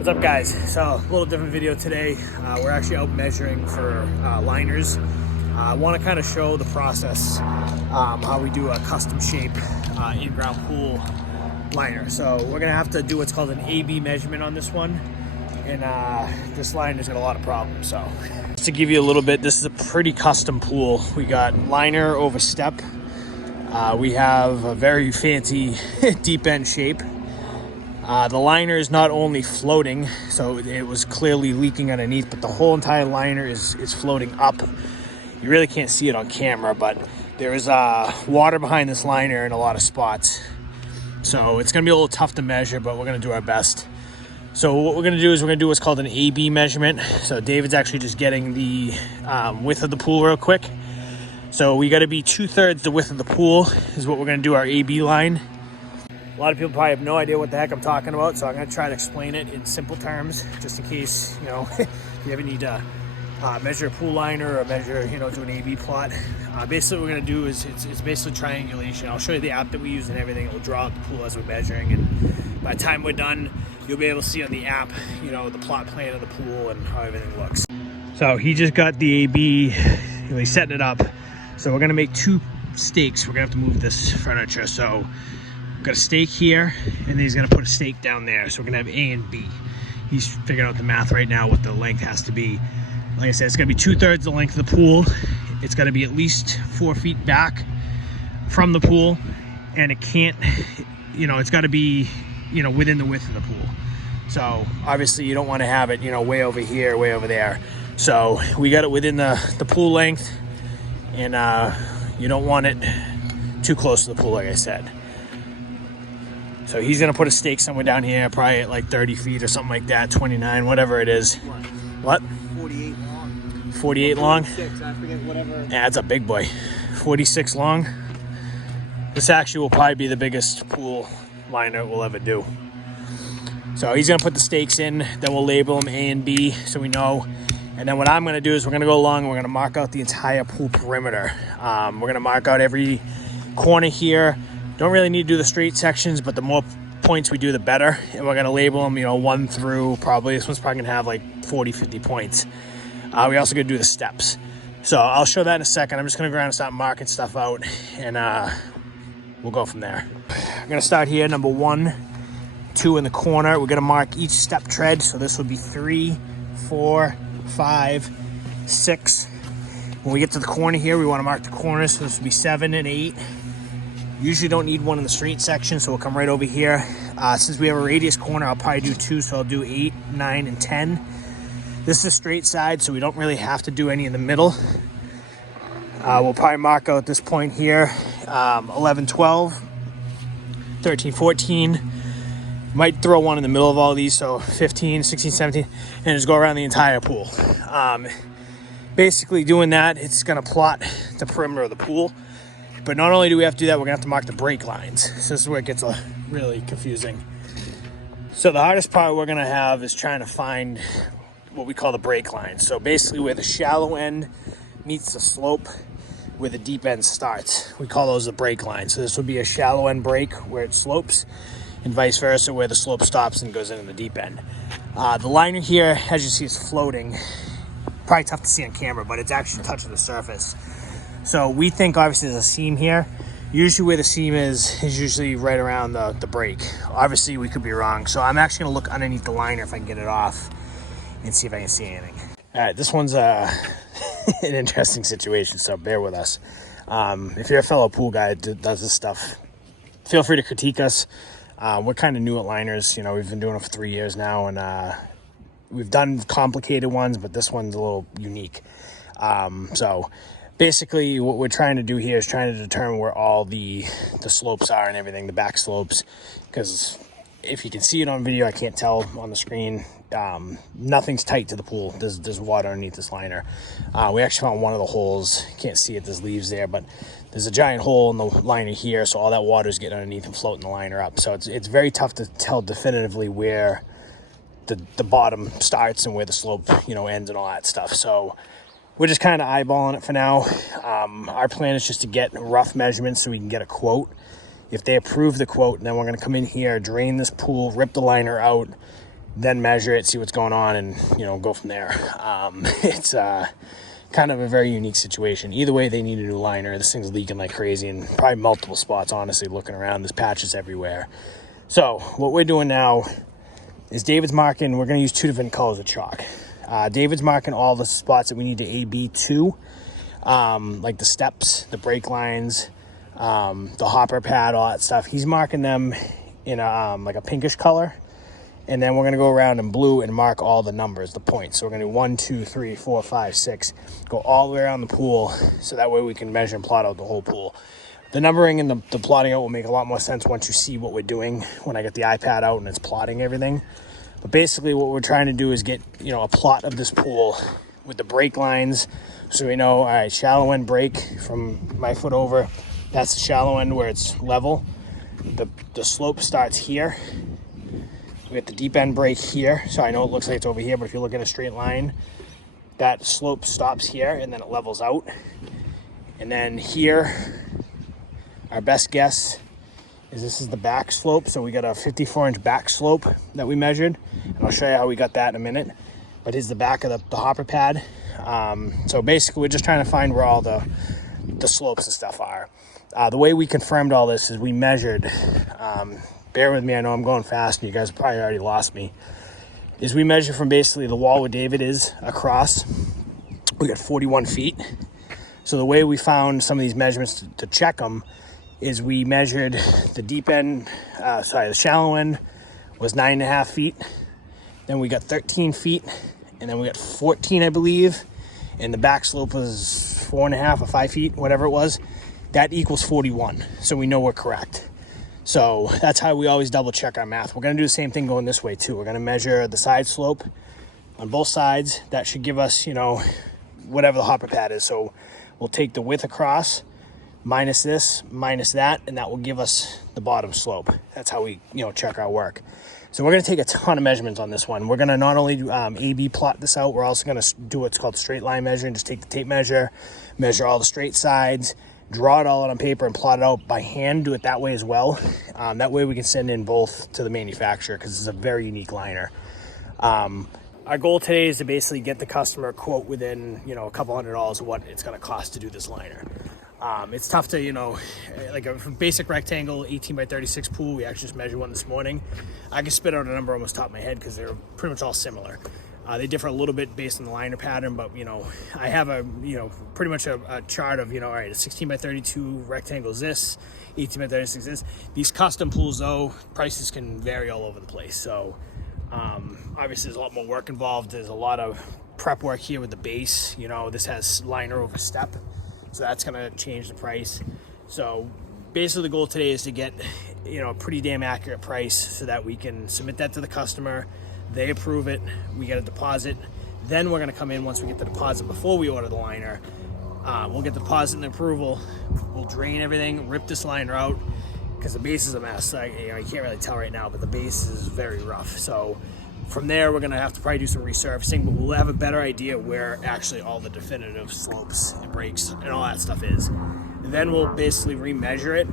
What's up, guys? So a little different video today. We're actually out measuring for liners. I want to kind of show the process, how we do a custom shape in-ground pool liner. So we're gonna have to do what's called an A-B measurement on this one, and this liner's got a lot of problems. So just to give you a little bit, this is a pretty custom pool. We got liner over step. We have a very fancy deep end shape. The liner is not only floating, so it was clearly leaking underneath, but the whole entire liner is floating up. You really can't see it on camera, but there is water behind this liner in a lot of spots. So it's gonna be a little tough to measure, but we're gonna do our best. So what we're gonna do is we're gonna do what's called an A-B measurement. So David's actually just getting the width of the pool real quick. So we gotta be 2/3 the width of the pool is what we're gonna do our A-B line. A lot of people probably have no idea what the heck I'm talking about, so I'm going to try to explain it in simple terms, just in case, you know, if you ever need to measure a pool liner or measure, you know, do an A-B plot. Basically what we're going to do is it's basically triangulation. I'll show you the app that we use and everything. It will draw out the pool as we're measuring, and by the time we're done, you'll be able to see on the app, you know, the plot plan of the pool and how everything looks. So he just got the A-B, he's setting it up. So we're going to make 2 stakes. We're going to have to move this furniture. So we've got a stake here, and then he's gonna put a stake down there. So we're gonna have A and B. He's figuring out the math right now, what the length has to be. Like I said, it's gonna be 2/3 the length of the pool. It's gotta be at least 4 feet back from the pool, and it can't, you know, it's gotta be, you know, within the width of the pool. So obviously you don't wanna have it, you know, way over here, way over there. So we got it within the pool length, and you don't want it too close to the pool, like I said. So he's gonna put a stake somewhere down here, probably at like 30 feet or something like that, 29, whatever it is. What? 48 long. 48 long? 46, I forget, whatever. Yeah, that's a big boy. 46 long. This actually will probably be the biggest pool liner we'll ever do. So he's gonna put the stakes in, then we'll label them A and B so we know. And then what I'm gonna do is we're gonna go along and we're gonna mark out the entire pool perimeter. We're gonna mark out every corner here. Don't really need to do the straight sections, but the more points we do, the better. And we're gonna label them, you know, 1 through probably, this one's probably gonna have like 40, 50 points. We also gonna do the steps. So I'll show that in a second. I'm just gonna go around and start marking stuff out, and we'll go from there. I'm gonna start here, number 1, 2 in the corner. We're gonna mark each step tread. So this will be 3, 4, 5, 6. When we get to the corner here, we wanna mark the corners. So this will be 7 and 8. Usually don't need one in the straight section, so we'll come right over here. Since we have a radius corner, I'll probably do 2, so I'll do 8, 9, and 10. This is a straight side, so we don't really have to do any in the middle. We'll probably mark out this point here, 11, 12, 13, 14. Might throw one in the middle of all of these, so 15, 16, 17, and just go around the entire pool. Basically doing that, it's gonna plot the perimeter of the pool. But not only do we have to do that, we're gonna have to mark the break lines. So this is where it gets really confusing. So the hardest part we're gonna have is trying to find what we call the break lines. So basically where the shallow end meets the slope, where the deep end starts. We call those the break lines. So this would be a shallow end break where it slopes, and vice versa where the slope stops and goes into the deep end. The liner here, as you see, is floating. Probably tough to see on camera, but it's actually touching the surface. So we think obviously there's a seam here. Usually where the seam is usually right around the break. Obviously we could be wrong. So I'm actually gonna look underneath the liner if I can get it off and see if I can see anything. All right, this one's an interesting situation, so bear with us. If you're a fellow pool guy that does this stuff, feel free to critique us. We're kind of new at liners. You know, we've been doing it for 3 years now, and we've done complicated ones, but this one's a little unique. So basically what we're trying to do here is trying to determine where all the slopes are and everything, the back slopes, because if you can see it on video, I can't tell on the screen, nothing's tight to the pool. There's water underneath this liner. We actually found one of the holes. Can't see it, there's leaves there, but there's a giant hole in the liner here, so all that water is getting underneath and floating the liner up. So it's very tough to tell definitively where the bottom starts and where the slope, you know, ends and all that stuff. So we're just kind of eyeballing it for now. Our plan is just to get rough measurements so we can get a quote. If they approve the quote, then we're going to come in here, drain this pool, rip the liner out, then measure it, see what's going on, and, you know, go from there. It's kind of a very unique situation. Either way, they need a new liner. This thing's leaking like crazy, and probably multiple spots, honestly, looking around. There's patches everywhere. So what we're doing now is David's marking. We're going to use 2 different colors of chalk. David's marking all the spots that we need to AB2, like the steps, the brake lines, the hopper pad, all that stuff. He's marking them in a, like a pinkish color. And then we're going to go around in blue and mark all the numbers, the points. So we're going to do 1, 2, 3, 4, 5, 6. Go all the way around the pool, so that way we can measure and plot out the whole pool. The numbering and the plotting out will make a lot more sense once you see what we're doing when I get the iPad out and it's plotting everything. But basically what we're trying to do is get, you know, a plot of this pool with the brake lines. So we know, all right, shallow end brake from my foot over. That's the shallow end where it's level. The slope starts here. We got the deep end brake here, so I know it looks like it's over here, but if you look at a straight line, that slope stops here and then it levels out. And then here, our best guess is this is the back slope. So we got a 54-inch back slope that we measured, and I'll show you how we got that in a minute. But here's the back of the hopper pad. So basically, we're just trying to find where all the slopes and stuff are. The way we confirmed all this is we measured. Bear with me, I know I'm going fast and you guys probably already lost me. Is we measure from basically the wall where David is across. We got 41 feet. So the way we found some of these measurements to check them is we measured the deep end, the shallow end was 9.5 feet. Then we got 13 feet, and then we got 14, I believe. And the back slope was 4.5 or 5 feet, whatever it was. That equals 41. So we know we're correct. So that's how we always double check our math. We're going to do the same thing going this way too. We're going to measure the side slope on both sides. That should give us, you know, whatever the hopper pad is. So we'll take the width across, minus this, minus that, and that will give us the bottom slope. That's how we, you know, check our work. So we're going to take a ton of measurements on this one. We're going to not only do A/B plot this out, we're also going to do what's called straight line measuring. Just take the tape measure, measure all the straight sides, draw it all out on paper and plot it out by hand. Do it that way as well. That way we can send in both to the manufacturer, because it's a very unique liner. Our goal today is to basically get the customer a quote within, you know, a couple $100 of what it's going to cost to do this liner. It's tough to, you know, like a basic rectangle 18 by 36 pool. We actually just measured one this morning. I can spit out a number almost top of my head because they're pretty much all similar. They differ a little bit based on the liner pattern, but, you know, I have a, you know, pretty much a chart of, you know, all right, a 16 by 32 rectangle is this, 18 by 36 is this. These custom pools, though, prices can vary all over the place. So obviously there's a lot more work involved. There's a lot of prep work here with the base. You know, this has liner over step, so that's going to change the price. So basically the goal today is to get, you know, a pretty damn accurate price so that we can submit that to the customer. They approve it, we get a deposit. Then we're gonna come in once we get the deposit before we order the liner. We'll get the deposit and the approval. We'll drain everything, rip this liner out, because the base is a mess. You can't really tell right now, but the base is very rough. So from there, we're gonna have to probably do some resurfacing, but we'll have a better idea where actually all the definitive slopes and breaks and all that stuff is. And then we'll basically remeasure it.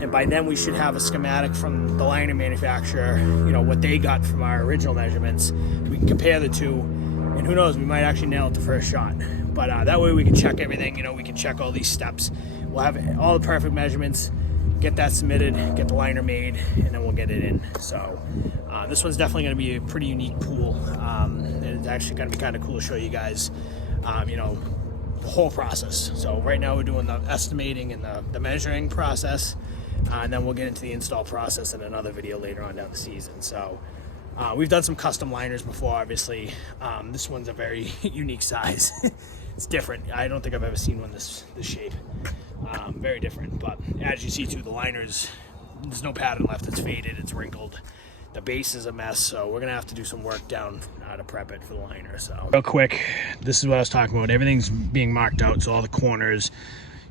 And by then we should have a schematic from the liner manufacturer, you know, what they got from our original measurements. We can compare the two, and who knows, we might actually nail it the first shot. But that way we can check everything, you know, we can check all these steps. We'll have all the perfect measurements, get that submitted, get the liner made, and then we'll get it in. So this one's definitely going to be a pretty unique pool, and it's actually going to be kind of cool to show you guys, you know, the whole process. So right now we're doing the estimating and the measuring process. And then we'll get into the install process in another video later on down the season. So we've done some custom liners before, obviously. This one's a very unique size. It's different. I don't think I've ever seen one this shape. Very different. But as you see too, the liners, there's no pattern left. It's faded, it's wrinkled. The base is a mess, so we're gonna have to do some work down to prep it for the liner. So real quick, this is what I was talking about. Everything's being marked out, so all the corners,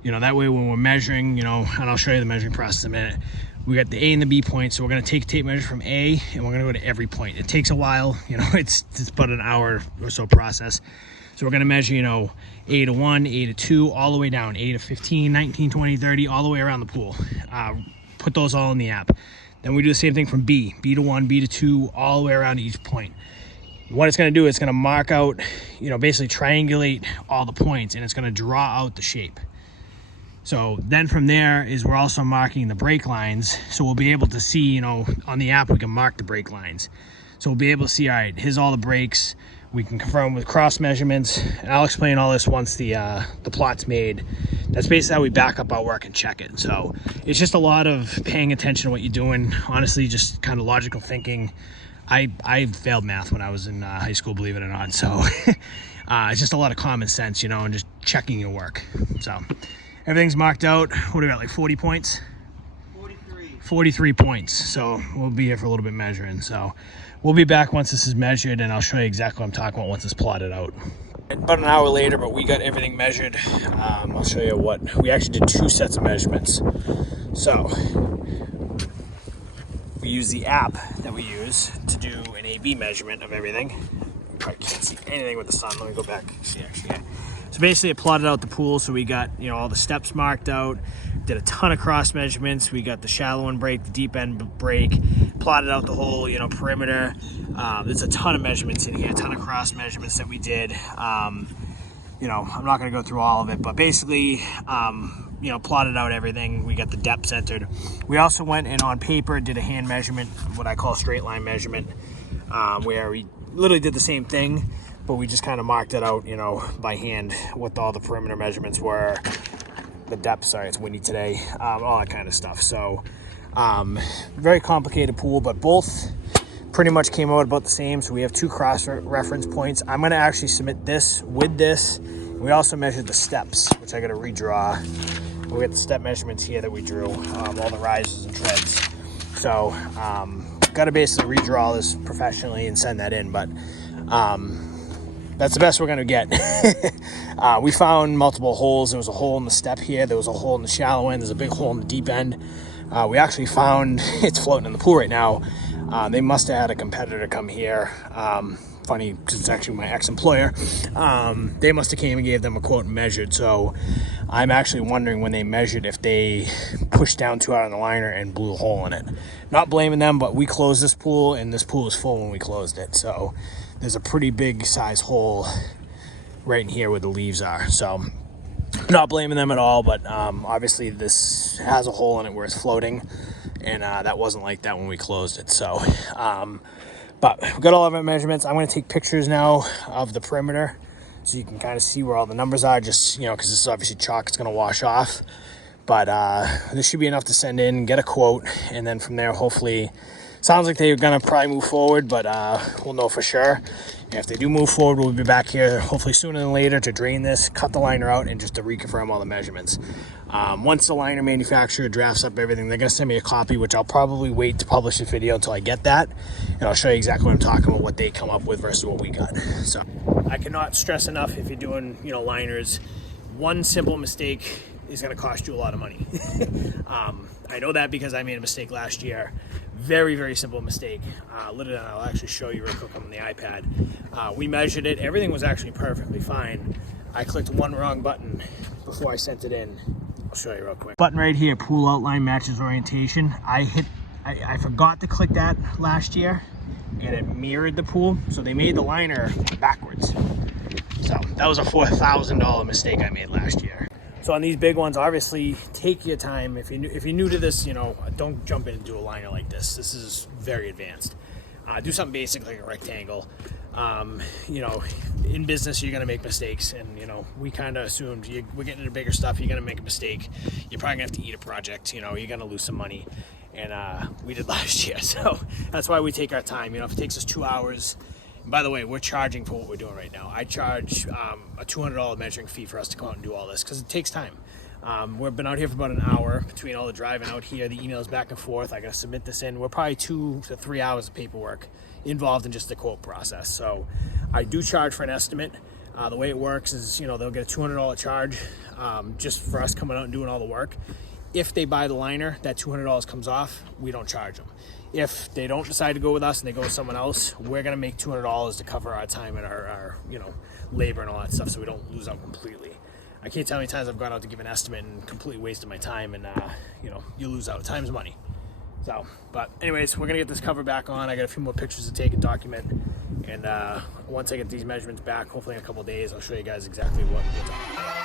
you know, that way when we're measuring, you know, and I'll show you the measuring process in a minute. We got the A and the B points, so we're gonna take tape measure from A and we're gonna go to every point. It takes a while, you know, it's about an hour or so process. So we're gonna measure, you know, A to 1, A to 2, all the way down, A to 15, 19, 20, 30, all the way around the pool. Put those all in the app. Then we do the same thing from B to 1, B to 2, all the way around each point. What it's going to do, it's going to mark out, basically triangulate all the points, and it's going to draw out the shape. So then from there is we're also marking the brake lines. So we'll be able to see, on the app, we can mark the brake lines. So we'll be able to see, all right, here's all the brakes. We can confirm with cross measurements, and I'll explain all this once the plot's made. That's basically how we back up our work and check it. So it's just a lot of paying attention to what you're doing. Honestly, just kind of logical thinking. I failed math when I was in high school, believe it or not. So it's just a lot of common sense, and just checking your work. So everything's marked out. What do we got, like 40 points? 43 points. So we'll be here for a little bit measuring. So we'll be back once this is measured, and I'll show you exactly what I'm talking about once it's plotted out. About an hour later, but we got everything measured. I'll show you what we actually did. 2 sets of measurements. So we use the app that we use to do an A/B measurement of everything. You probably can't see anything with the sun. Let me go back. See, actually. So basically, it plotted out the pool. So we got all the steps marked out. Did a ton of cross measurements. We got the shallow end break, the deep end break. Plotted out the whole perimeter. There's a ton of measurements in here. A ton of cross measurements that we did. I'm not going to go through all of it, but basically, plotted out everything. We got the depths entered. We also went and on paper did a hand measurement, what I call straight line measurement, where we literally did the same thing, but we just kind of marked it out, by hand, what all the perimeter measurements were, the depth, sorry, it's windy today, all that kind of stuff. So very complicated pool, but both pretty much came out about the same. So we have 2 cross reference points. I'm going to actually submit this with this. We also measured the steps, which I got to redraw. We got the step measurements here that we drew, all the rises and treads. So got to basically redraw this professionally and send that in, but that's the best we're going to get. We found multiple holes. There was a hole in the step here. There was a hole in the shallow end. There's a big hole in the deep end. We actually found, it's floating in the pool right now. They must have had a competitor come here. Funny, because it's actually my ex-employer. They must have came and gave them a quote and measured. So I'm actually wondering when they measured if they pushed down too hard on the liner and blew a hole in it. Not blaming them, but we closed this pool, and this pool is full when we closed it. So there's a pretty big size hole right in here where the leaves are. So not blaming them at all, but obviously this has a hole in it where it's floating, and that wasn't like that when we closed it. So but we got all of our measurements. I'm going to take pictures now of the perimeter so you can kind of see where all the numbers are, just because this is obviously chalk, it's going to wash off. But this should be enough to send in, get a quote, and then from there, hopefully, sounds like they're going to probably move forward, but we'll know for sure. And if they do move forward, we'll be back here hopefully sooner than later to drain this, cut the liner out, and just to reconfirm all the measurements. Once the liner manufacturer drafts up everything, they're going to send me a copy, which I'll probably wait to publish this video until I get that. And I'll show you exactly what I'm talking about, what they come up with versus what we got. So I cannot stress enough, if you're doing, liners, one simple mistake is going to cost you a lot of money. I know that because I made a mistake last year. Very, very simple mistake. Literally, I'll actually show you real quick on the iPad. We measured it. Everything was actually perfectly fine. I clicked one wrong button before I sent it in. I'll show you real quick. Button right here, pool outline matches orientation. I forgot to click that last year, and it mirrored the pool. So they made the liner backwards. So that was a $4,000 mistake I made last year. So on these big ones, obviously, take your time. If you're new to this, don't jump in and do a liner like this. This is very advanced. Do something basic like a rectangle. In business, you're gonna make mistakes, and we kind of assumed we're getting into bigger stuff. You're gonna make a mistake. You're probably gonna have to eat a project. You're gonna lose some money, and we did last year. So that's why we take our time. If it takes us 2 hours. And by the way, we're charging for what we're doing right now. I charge a $200 measuring fee for us to come out and do all this because it takes time. We've been out here for about an hour between all the driving out here, the emails back and forth. I gotta submit this in. We're probably 2 to 3 hours of paperwork involved in just the quote process. So I do charge for an estimate. The way it works is, they'll get a $200 charge just for us coming out and doing all the work. If they buy the liner, that $200 comes off. We don't charge them. If they don't decide to go with us and they go with someone else, we're gonna make $200 to cover our time and our labor and all that stuff, so we don't lose out completely. I can't tell how many times I've gone out to give an estimate and completely wasted my time, and you lose out. Time's money. So, but anyways, we're gonna get this cover back on. I got a few more pictures to take and document. And once I get these measurements back, hopefully in a couple of days, I'll show you guys exactly what we're talking about.